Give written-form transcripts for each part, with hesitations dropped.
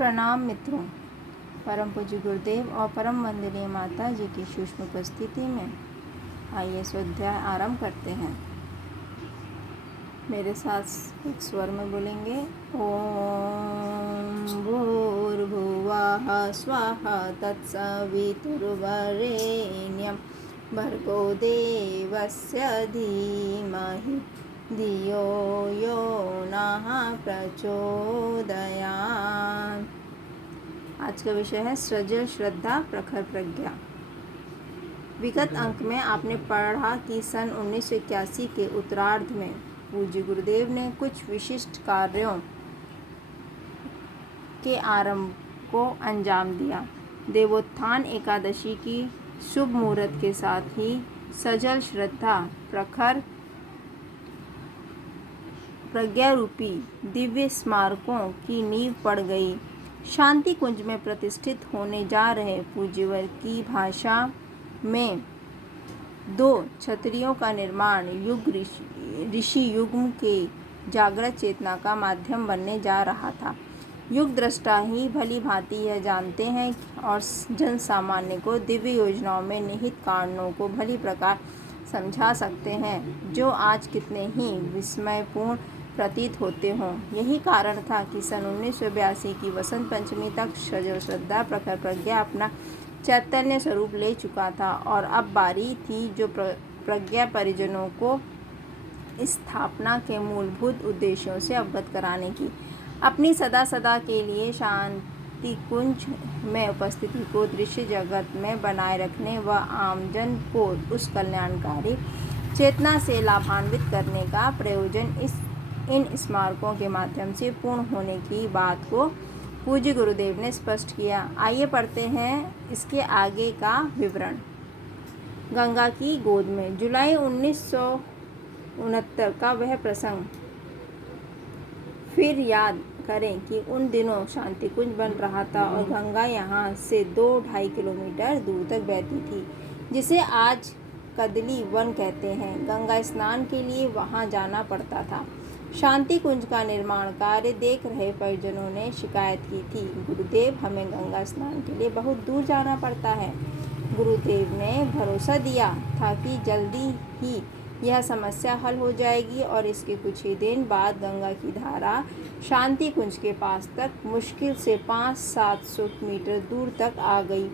प्रणाम मित्रों। परम पूज्य गुरुदेव और परम वंदनीय माता जी की सूक्ष्म उपस्थिति में आइए स्वाध्याय आरंभ करते हैं। मेरे साथ एक स्वर में बोलेंगे। ओम भूर्भुवः स्वाहा तत्सवितुर्वरेण्यं भर्गो देवस्य धीमहि धियो यो नः प्रचोदयात्। आज का विषय है सृजल श्रद्धा प्रखर प्रज्ञा। विगत अंक में आपने पढ़ा कि सन 1981 के उत्तरार्ध में पूज्य गुरुदेव ने कुछ विशिष्ट कार्यों के आरंभ को अंजाम दिया। देवोत्थान एकादशी की शुभ मुहूर्त के साथ ही सजल श्रद्धा प्रखर प्रज्ञा रूपी दिव्य स्मारकों की नींव पड़ गई। शांति कुंज में प्रतिष्ठित होने जा रहे पूज्यवर की भाषा में दो छतरियों का निर्माण युग ऋषि युग्म के जागृत चेतना का माध्यम बनने जा रहा था। युग दृष्टा ही भली भांति यह जानते हैं और जन सामान्य को दिव्य योजनाओं में निहित कारणों को भली प्रकार समझा सकते हैं, जो आज कितने ही विस्मयपूर्ण प्रतीत होते हों। यही कारण था कि सन 1982 की वसंत पंचमी तक सजल श्रद्धा प्रखर प्रज्ञा अपना चैतन्य स्वरूप ले चुका था और अब बारी थी जो प्रज्ञा परिजनों को स्थापना के मूलभूत उद्देश्यों से अवगत कराने की। अपनी सदा सदा के लिए शांति कुंज में उपस्थिति को दृश्य जगत में बनाए रखने व आमजन को उस कल्याणकारी चेतना से लाभान्वित करने का प्रयोजन इन स्मारकों के माध्यम से पूर्ण होने की बात को पूज्य गुरुदेव ने स्पष्ट किया। आइए पढ़ते हैं इसके आगे का विवरण। गंगा की गोद में जुलाई 1969 का वह प्रसंग फिर याद करें कि उन दिनों शांति कुंज बन रहा था और गंगा यहाँ से 2-2.5 किलोमीटर दूर तक बहती थी, जिसे आज कदली वन कहते हैं। गंगा स्नान के लिए वहाँ जाना पड़ता था। शांति कुंज का निर्माण कार्य देख रहे परिजनों ने शिकायत की थी, गुरुदेव हमें गंगा स्नान के लिए बहुत दूर जाना पड़ता है। गुरुदेव ने भरोसा दिया था कि जल्दी ही यह समस्या हल हो जाएगी और इसके कुछ ही दिन बाद गंगा की धारा शांति कुंज के पास तक मुश्किल से 500-700 मीटर दूर तक आ गई।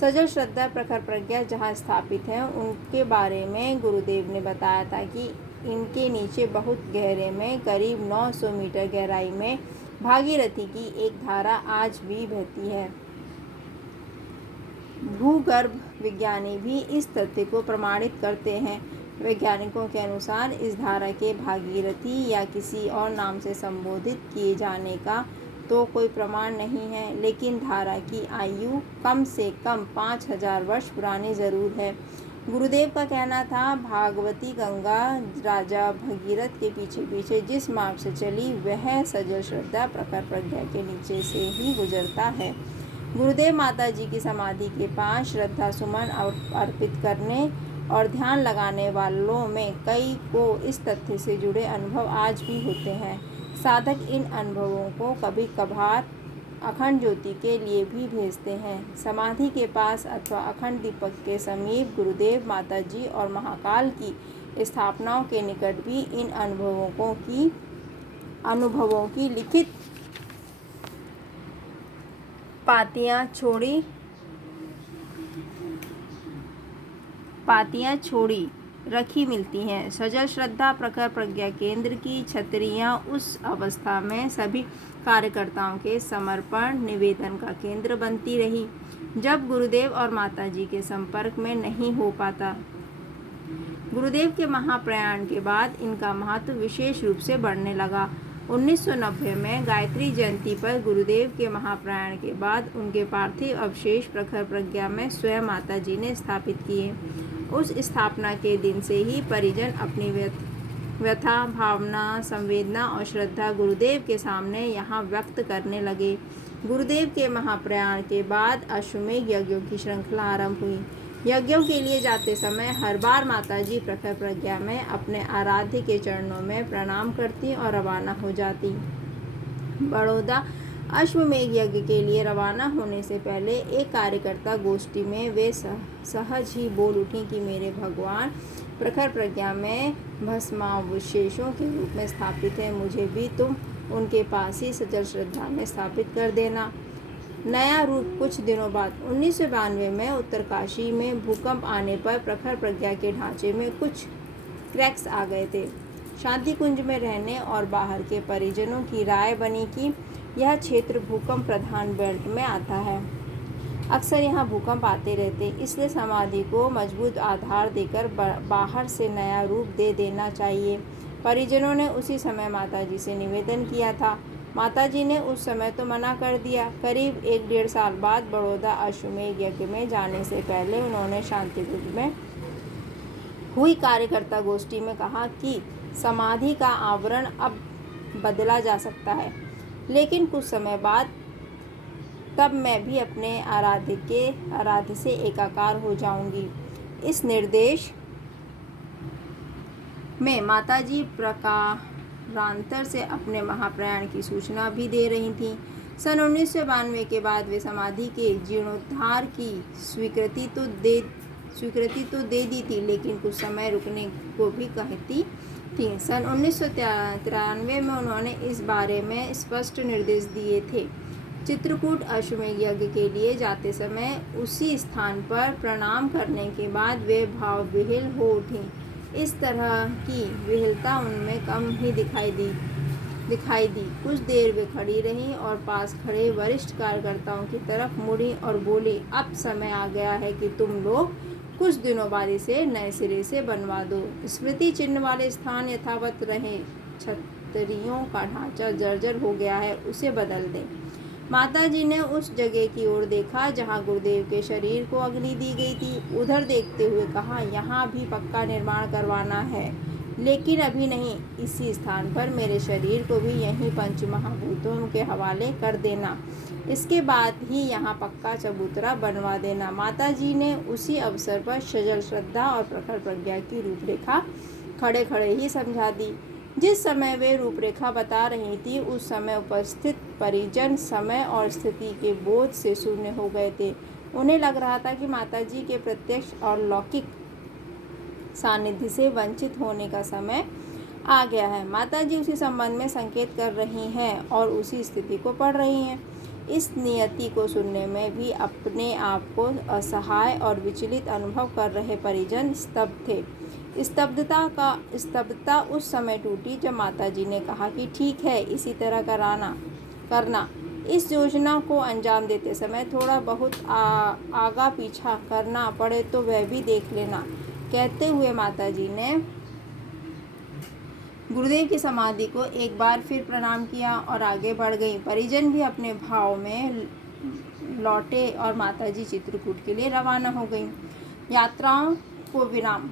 सजल श्रद्धा प्रखर प्रज्ञा जहाँ स्थापित है उनके बारे में गुरुदेव ने बताया था कि इनके नीचे बहुत गहरे में करीब 900 मीटर गहराई में भागीरथी की एक धारा आज भी बहती है। भूगर्भ विज्ञानी भी इस तथ्य को प्रमाणित करते हैं। वैज्ञानिकों के अनुसार इस धारा के भागीरथी या किसी और नाम से संबोधित किए जाने का तो कोई प्रमाण नहीं है, लेकिन धारा की आयु कम से कम 5000 वर्ष पुरानी जरूर है। गुरुदेव का कहना था, भागवती गंगा राजा भगीरथ के पीछे पीछे जिस मार्ग से चली वह सजल श्रद्धा प्रखर प्रज्ञा के नीचे से ही गुजरता है। गुरुदेव माता जी की समाधि के पास श्रद्धा सुमन अर्पित करने और ध्यान लगाने वालों में कई को इस तथ्य से जुड़े अनुभव आज भी होते हैं। साधक इन अनुभवों को कभी कभार अखंड ज्योति के लिए भी भेजते हैं। समाधि के पास अथवा अखंड दीपक के समीप गुरुदेव माता जी और महाकाल की स्थापनाओं के निकट भी इन अनुभवों की लिखित पातियां छोड़ी रखी मिलती हैं। सजल श्रद्धा प्रखर प्रज्ञा केंद्र की छतरियां उस अवस्था में सभी कार्यकर्ताओं के समर्पण निवेदन का केंद्र बनती रही जब गुरुदेव और माता जी के संपर्क में नहीं हो पाता। गुरुदेव के महाप्रयाण के बाद इनका महत्व विशेष रूप से बढ़ने लगा। 1990 में गायत्री जयंती पर गुरुदेव के महाप्रयाण के बाद उनके पार्थिव अवशेष प्रखर प्रज्ञा में स्वयं माता जी ने स्थापित किए। उस स्थापना के दिन से ही परिजन अपनी व्यथा, भावना, संवेदना और श्रद्धा गुरुदेव के सामने यहाँ व्यक्त करने लगे। गुरुदेव के महाप्रयाण के बाद अश्वमेध यज्ञों की श्रृंखला आरंभ हुई। यज्ञों के लिए जाते समय हर बार माताजी प्रखर प्रज्ञा में अपने आराध्य के चरणों में प्रणाम करती और रवाना हो जाती। बड़ौदा अश्वमेध यज्ञ के लिए रवाना होने से पहले एक कार्यकर्ता गोष्ठी में वे सहज ही बोल उठी कि मेरे भगवान प्रखर प्रज्ञा में भस्मावशेषों के रूप में स्थापित है, मुझे भी तुम उनके पास ही सचल श्रद्धा में स्थापित कर देना। नया रूप। कुछ दिनों बाद 1992 में उत्तरकाशी में भूकंप आने पर प्रखर प्रज्ञा के ढांचे में कुछ क्रैक्स आ गए थे। शांति कुंज में रहने और बाहर के परिजनों की राय बनी कि यह क्षेत्र भूकंप प्रधान बेल्ट में आता है, अक्सर यहाँ भूकंप आते रहते, इसलिए समाधि को मजबूत आधार देकर बाहर से नया रूप दे देना चाहिए। परिजनों ने उसी समय माताजी से निवेदन किया था। माताजी ने उस समय तो मना कर दिया। करीब 1-1.5 साल बाद बड़ौदा अश्वमेध यज्ञ में जाने से पहले उन्होंने शांति कुंज में हुई कार्यकर्ता गोष्ठी में कहा कि समाधि का आवरण अब बदला जा सकता है, लेकिन कुछ समय बाद तब मैं भी अपने आराध्य से एकाकार हो जाऊंगी। इस निर्देश में माताजी प्रकारांतर से अपने महाप्रयाण की सूचना भी दे रही थीं। सन 1992 के बाद वे समाधि के जीर्णोद्धार की स्वीकृति तो दे दी थी, लेकिन कुछ समय रुकने को भी कहती थी। सन 1993 में उन्होंने इस बारे में स्पष्ट निर्देश दिए थे। चित्रकूट अश्वमेध यज्ञ के लिए जाते समय उसी स्थान पर प्रणाम करने के बाद वे भावविह्वल हो उठी। इस तरह की विह्वलता उनमें कम ही दिखाई दी। कुछ देर वे खड़ी रहीं और पास खड़े वरिष्ठ कार्यकर्ताओं की तरफ मुड़ी और बोली, अब समय आ गया है कि तुम लोग कुछ दिनों बाद इसे नए सिरे से बनवा दो। स्मृति चिन्ह वाले स्थान यथावत रहे, छतरियों का ढांचा जर्जर हो गया है, उसे बदल दें। माताजी ने उस जगह की ओर देखा जहां गुरुदेव के शरीर को अग्नि दी गई थी। उधर देखते हुए कहा, यहाँ भी पक्का निर्माण करवाना है, लेकिन अभी नहीं। इसी स्थान पर मेरे शरीर को भी यहीं पंच महाभूतों के हवाले कर देना। इसके बाद ही यहाँ पक्का चबूतरा बनवा देना। माताजी ने उसी अवसर पर सजल श्रद्धा और प्रखर प्रज्ञा की रूपरेखा खड़े खड़े ही समझा दी। जिस समय वे रूपरेखा बता रही थी, उस समय उपस्थित परिजन समय और स्थिति के बोध से शून्य हो गए थे। उन्हें लग रहा था कि माताजी के प्रत्यक्ष और लौकिक सानिध्य से वंचित होने का समय आ गया है। माताजी उसी संबंध में संकेत कर रही हैं और उसी स्थिति को पढ़ रही हैं। इस नियति को सुनने में भी अपने आप को असहाय और विचलित अनुभव कर रहे परिजन स्तब्ध थे। स्तब्धता उस समय टूटी जब माताजी ने कहा कि ठीक है, इसी तरह करना। इस योजना को अंजाम देते समय थोड़ा बहुत आगा पीछा करना पड़े तो वह भी देख लेना। कहते हुए माताजी ने गुरुदेव की समाधि को एक बार फिर प्रणाम किया और आगे बढ़ गई। परिजन भी अपने भाव में लौटे और माताजी चित्रकूट के लिए रवाना हो गईं। यात्राओं को विराम।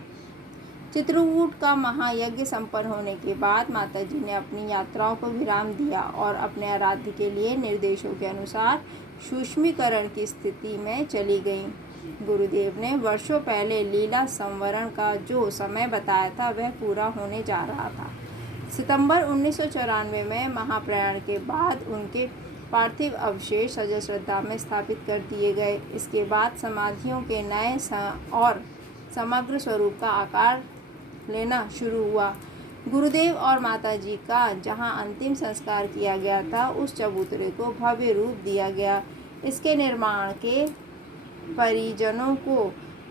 चित्रकूट का महायज्ञ संपन्न होने के बाद माताजी ने अपनी यात्राओं को विराम दिया और अपने आराध्य के लिए निर्देशों के अनुसार सूक्ष्मीकरण की स्थिति में चली गईं। गुरुदेव ने वर्षों पहले लीला संवरण का जो समय बताया था वह पूरा होने जा रहा था। सितंबर 1994 में महाप्रयाण के बाद उनके पार्थिव अवशेष सजल श्रद्धा में स्थापित कर दिए गए। इसके बाद समाधियों के नए और समग्र स्वरूप का आकार लेना शुरू हुआ। गुरुदेव और माताजी का जहां अंतिम संस्कार किया गया था, उस चबूतरे को भव्य रूप दिया गया। इसके निर्माण के परिजनों को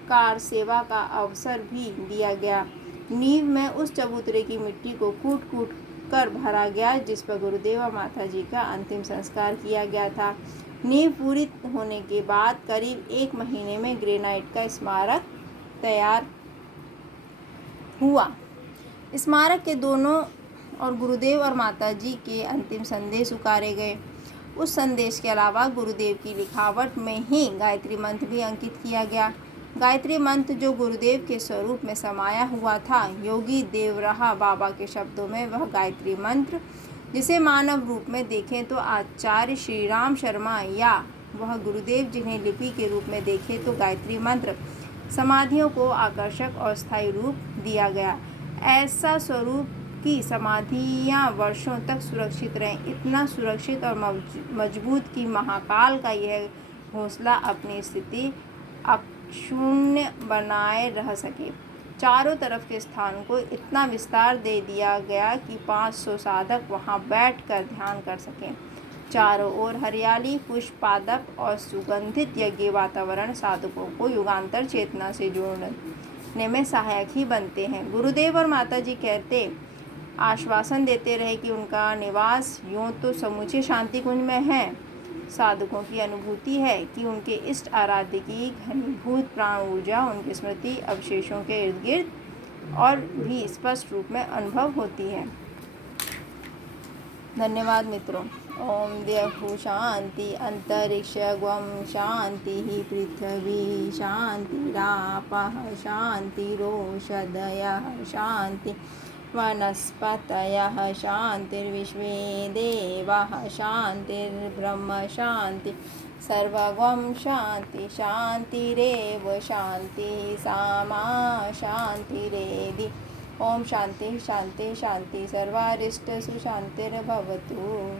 कार सेवा का अवसर भी दिया गया। नींव में उस चबूतरे की मिट्टी को कूट कर भरा गया जिस पर गुरुदेव और माताजी का अंतिम संस्कार किया गया था। नींव पूरी होने के बाद करीब 1 महीने में ग्रेनाइट का स्मारक तैयार हुआ। स्मारक के दोनों और गुरुदेव और माताजी के अंतिम संदेश उकारे गए। उस संदेश के अलावा गुरुदेव की लिखावट में ही गायत्री मंत्र भी अंकित किया गया। गायत्री मंत्र जो गुरुदेव के स्वरूप में समाया हुआ था। योगी देवराहा बाबा के शब्दों में वह गायत्री मंत्र, जिसे मानव रूप में देखें तो आचार्य श्री राम शर्मा, या वह गुरुदेव जिन्हें लिपि के रूप में देखें तो गायत्री मंत्र, समाधियों को आकर्षक और स्थायी रूप दिया गया। ऐसा स्वरूप कि समाधियाँ वर्षों तक सुरक्षित रहें। इतना सुरक्षित और मजबूत कि महाकाल का यह घोंसला अपनी स्थिति अक्षुण्ण बनाए रह सके। चारों तरफ के स्थान को इतना विस्तार दे दिया गया कि 500 साधक वहां बैठकर ध्यान कर सकें। चारों ओर हरियाली, पुष्प पादप और सुगंधित यज्ञ वातावरण साधकों को युगांतर चेतना से जोड़ने में सहायक ही बनते हैं। गुरुदेव और माताजी कहते आश्वासन देते रहे कि उनका निवास यूं तो समूचे शांति कुंज में है। साधकों की अनुभूति है कि उनके इष्ट आराध्य की घनीभूत प्राण ऊर्जा उनकी स्मृति अवशेषों के इर्द गिर्द और भी स्पष्ट रूप में अनुभव होती है। धन्यवाद मित्रों। ओम द्यौः शांति अंतरिक्षं शांति पृथ्वी शांतिरापः शांतिरोषधयः शांति वनस्पतयः शांतिर्विश्वे देवाः शांतिर्ब्रह्म शांति सर्वं शांति शांतिरेव शांति सामा शांतिरेधि। ओम शांति शांति शांति सर्वारिष्टसु शांतिर्भवतु।